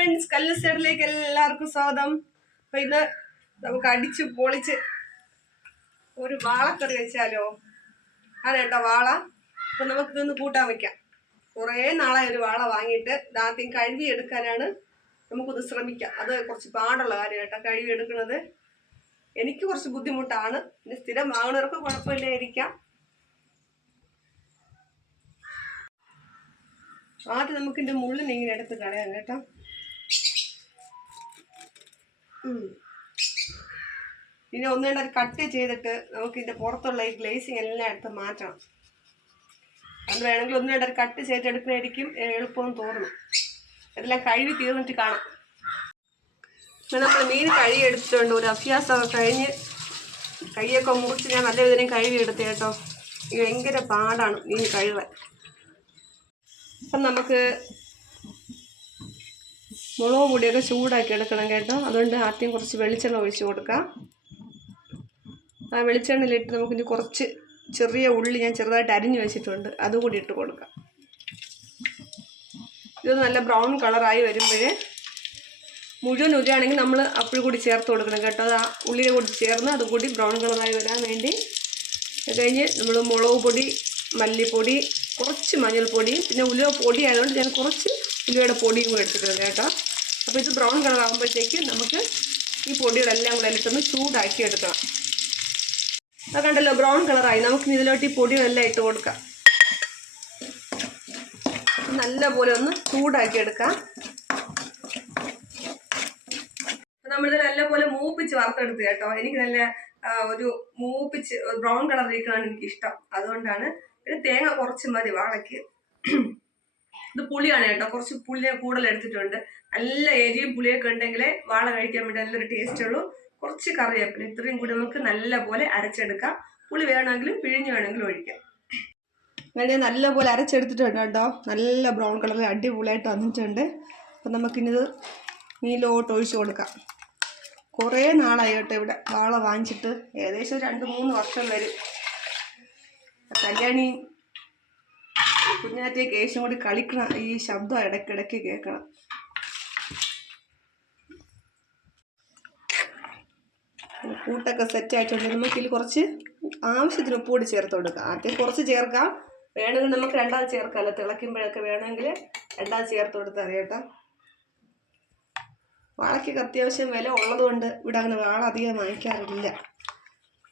Friends കല്ല് എല്ലാവർക്കും സ്വാഗതം. അപ്പൊ ഇന്ന് നമുക്ക് അടിച്ച് പൊളിച്ച് ഒരു വാളക്കറി വെച്ചാലോ? ആണ് കേട്ടോ വാള. അപ്പൊ നമുക്ക് ഇതൊന്ന് കൂട്ടാൻ വെക്കാം. കുറേ നാളായി ഒരു വാള വാങ്ങിയിട്ട് ആദ്യം കഴുകി എടുക്കാനാണ് നമുക്കൊന്ന് ശ്രമിക്കാം. അത് കുറച്ച് പാടുള്ള കാര്യം കേട്ടോ കഴുകി എടുക്കുന്നത് എനിക്ക് കുറച്ച് ബുദ്ധിമുട്ടാണ്. പിന്നെ സ്ഥിരം വാങ്ങുന്നവർക്ക് കുഴപ്പമില്ലായിരിക്കാം. ആദ്യം നമുക്ക് ഇതിന്റെ മുള്ളിനെ ഇങ്ങനെ എടുത്ത് കളയാം കേട്ടോ. പിന്നെ ഒന്നുകൊണ്ട് അത് കട്ട് ചെയ്തിട്ട് നമുക്ക് ഇതിന്റെ പുറത്തുള്ള ഈ ഗ്ലേസിങ് എല്ലാം എടുത്ത് മാറ്റണം. അത് വേണമെങ്കിൽ ഒന്നും അത് കട്ട് ചെയ്തെടുക്കുന്നതായിരിക്കും എളുപ്പമെന്ന് തോന്നുന്നു. ഇതെല്ലാം കഴുകി തീർന്നിട്ട് കാണാം. നമ്മൾ മീൻ കഴുകി എടുത്തിട്ടുണ്ട് ഒരു അഭ്യാസം കഴിഞ്ഞ് കൈയൊക്കെ മുറിച്ച് ഞാൻ നല്ല വിധം കഴുകി എടുത്തു കേട്ടോ ഭയങ്കര പാടാണ് മീൻ കഴുകാൻ. അപ്പം നമുക്ക് മുളക് പൊടിയൊക്കെ ചൂടാക്കി എടുക്കണം കേട്ടോ. അതുകൊണ്ട് ആദ്യം കുറച്ച് വെളിച്ചെണ്ണ ഒഴിച്ച് കൊടുക്കാം. ആ വെളിച്ചെണ്ണയിലിട്ട് നമുക്കിനി കുറച്ച് ചെറിയ ഉള്ളി ഞാൻ ചെറുതായിട്ട് അരിഞ്ഞു വെച്ചിട്ടുണ്ട്. അതുകൂടി ഇട്ട് കൊടുക്കാം. ഇത് നല്ല ബ്രൗൺ കളറായി വരുമ്പോഴേ മുഴുവൻ ഉരുവാണെങ്കിൽ നമ്മൾ അപ്പോഴും കൂടി ചേർത്ത് കൊടുക്കണം കേട്ടോ. അത് ആ ഉള്ളിയുടെ കൂടി ചേർന്ന് അതുകൂടി ബ്രൗൺ കളറായി വരാൻ വേണ്ടി. അത് കഴിഞ്ഞ് നമ്മൾ മുളക് പൊടി മല്ലിപ്പൊടി കുറച്ച് മഞ്ഞൾപ്പൊടി പിന്നെ ഉലുവ പൊടി ആയതുകൊണ്ട് ഞാൻ കുറച്ച് ഉലുവയുടെ പൊടിയും കൂടെ എടുത്തിട്ടുണ്ട് കേട്ടോ. അപ്പോൾ ഇത് ബ്രൗൺ കളർ ആകുമ്പോഴത്തേക്ക് നമുക്ക് ഈ പൊടികളെല്ലാം കൂടെ ഇട്ടൊന്ന് ചൂടാക്കി എടുക്കണം. അത് കണ്ടല്ലോ ബ്രൗൺ കളറായി നമുക്ക് ഇതിലോട്ട് ഈ പൊടികളെല്ലാം ഇട്ട് കൊടുക്കാം. നല്ലപോലെ ഒന്ന് ചൂടാക്കി എടുക്കാം. നമ്മളിത് നല്ലപോലെ മൂപ്പിച്ച് വറുത്തെടുത്ത് കേട്ടോ. എനിക്ക് നല്ല ഒരു മൂപ്പിച്ച് ബ്രൗൺ കളർ എനിക്കിഷ്ടം. അതുകൊണ്ടാണ് പിന്നെ തേങ്ങ കുറച്ച് മതി വാളയ്ക്ക്. ഇത് പുളിയാണ് കേട്ടോ. കുറച്ച് പുളിയെ കൂടുതൽ എടുത്തിട്ടുണ്ട്. നല്ല എരിയും പുളിയൊക്കെ ഉണ്ടെങ്കിലേ വാള കഴിക്കാൻ വേണ്ടി നല്ലൊരു ടേസ്റ്റ് ഉള്ളൂ. കുറച്ച് കറിവേപ്പില ഇത്രയും കൂടി നമുക്ക് നല്ല പോലെ അരച്ചെടുക്കാം. പുളി വേണമെങ്കിലും പിഴിഞ്ഞ് വേണമെങ്കിലും ഒഴിക്കാം. അങ്ങനെ നല്ലപോലെ അരച്ചെടുത്തിട്ടുണ്ട് കേട്ടോ. നല്ല ബ്രൗൺ കളറിൽ അടിപൊളിയായിട്ട് വന്നിട്ടുണ്ട്. അപ്പം നമുക്കിനിത് മീലോട്ട് ഒഴിച്ചു കൊടുക്കാം. കുറേ നാളായി കേട്ടോ ഇവിടെ വാള വാങ്ങിച്ചിട്ട്. ഏകദേശം രണ്ട് മൂന്ന് വർഷം വരും. കല്യാണി കുഞ്ഞാറ്റേക്ക് കേശം കൂടി കളിക്കണം. ഈ ശബ്ദം ഇടയ്ക്കിടയ്ക്ക് കേൾക്കണം. കൂട്ടൊക്കെ സെറ്റ് ആയിട്ടുണ്ട്. നമുക്ക് ഇതിൽ കുറച്ച് ആവശ്യത്തിന് ഉപ്പ് കൂടി ചേർത്ത് കൊടുക്കാം. ആദ്യം കുറച്ച് ചേർക്കാം. വേണമെങ്കിൽ നമുക്ക് രണ്ടാമത് ചേർക്കാമല്ലോ തിളയ്ക്കുമ്പോഴൊക്കെ വേണമെങ്കിൽ രണ്ടാമത് ചേർത്ത് കൊടുത്താൽ മതി കേട്ടോ. വാളയ്ക്കൊക്കെ അത്യാവശ്യം വില ഉള്ളതുകൊണ്ട് ഇവിടെ അങ്ങനെ വാള അധികം വാങ്ങിക്കാറില്ല.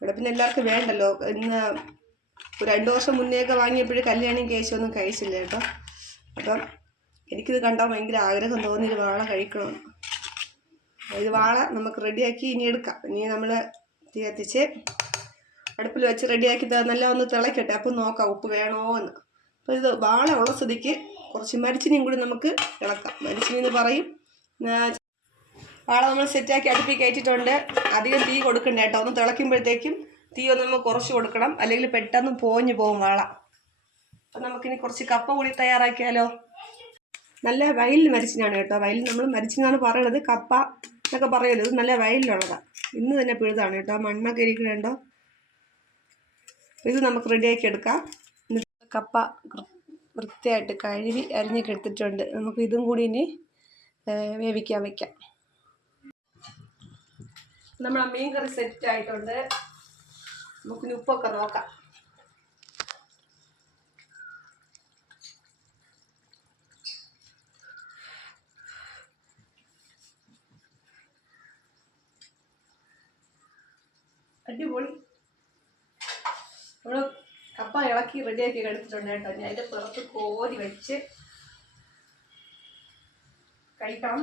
ഇവിടെ പിന്നെ എല്ലാവർക്കും വേണ്ടല്ലോ. ഇന്ന് ഒരു രണ്ട് വർഷം മുന്നേയൊക്കെ വാങ്ങിയപ്പോഴും കല്യാണി കേശമൊന്നും കഴിച്ചില്ല കേട്ടോ. അപ്പം എനിക്കിത് കണ്ടാൽ ഭയങ്കര ആഗ്രഹം തോന്നി ഇത് വാള കഴിക്കണമെന്ന് ഇത് വാള നമുക്ക് റെഡിയാക്കി ഇനി എടുക്കാം. ഇനി നമ്മൾ തീ കത്തിച്ച് അടുപ്പിൽ വെച്ച് റെഡിയാക്കി നല്ല ഒന്ന് തിളയ്ക്കട്ടെ അപ്പം നോക്കാം ഉപ്പ് വേണോ എന്ന് അപ്പോൾ ഇത് വാള ഉള്ള സ്ഥിതിക്ക് കുറച്ച് മരിച്ചിനിയും കൂടി നമുക്ക് ഇളക്കാം. മരിച്ചിനി എന്ന് പറയും. വാള നമ്മൾ സെറ്റാക്കി അടുപ്പിൽ കയറ്റിയിട്ടുണ്ട്. അധികം തീ കൊടുക്കണ്ട കേട്ടോ. ഒന്ന് തിളയ്ക്കുമ്പോഴത്തേക്കും തീ ഒന്ന് നമ്മൾ കുറച്ച് കൊടുക്കണം. അല്ലെങ്കിൽ പെട്ടെന്ന് പോഞ്ഞു പോകും വാള. അപ്പം നമുക്കിനി കുറച്ച് കപ്പ കൂടി തയ്യാറാക്കിയാലോ? നല്ല വയലിൽ മരിച്ചിനാണ് കേട്ടോ. വയലിൽ നമ്മൾ മരിച്ചെന്നാണ് പറയണത്. കപ്പ എന്നൊക്കെ പറയുന്നത് നല്ല വയലിലുള്ളതാണ് ഇന്ന് തന്നെ പിഴുതാണ് കേട്ടോ. മണ്ണൊക്കെ ഇരിക്കണുണ്ടോ ഇത് നമുക്ക് റെഡിയാക്കി എടുക്കാം. കപ്പ വൃത്തിയായിട്ട് കഴുകി അരിഞ്ഞൊക്കെ എടുത്തിട്ടുണ്ട്. നമുക്ക് ഇതും കൂടി ഇനി വേവിക്കാൻ വയ്ക്കാം നമ്മൾ ആ മീൻ കറി സെറ്റ് ആയിട്ടുണ്ട്. നമുക്കിനി ഉപ്പൊക്കെ നോക്കാം. അടിപൊളി. നമ്മൾ കപ്പ ഇളക്കി റെഡിയാക്കി എടുത്തിട്ടുണ്ട് കേട്ടോ. ഞാൻ അതിന്റെ പുറത്ത് കോരി വെച്ച് കഴിക്കണം.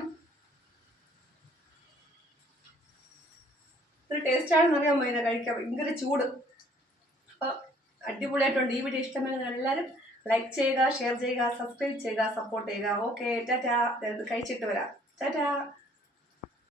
ഇത്ര ടേസ്റ്റാണെന്ന് അറിയാൻ പോയി കഴിക്കാൻ? ഭയങ്കര ചൂട്. അപ്പോൾ അടിപൊളിയായിട്ടുണ്ട്. ഈ വീഡിയോ ഇഷ്ടമെങ്കിൽ എല്ലാവരും ലൈക്ക് ചെയ്യുക ഷെയർ ചെയ്യുക സബ്സ്ക്രൈബ് ചെയ്യുക സപ്പോർട്ട് ചെയ്യുക. ഓക്കെ ടാറ്റാ കഴിച്ചിട്ട് വരാം. ടാറ്റാ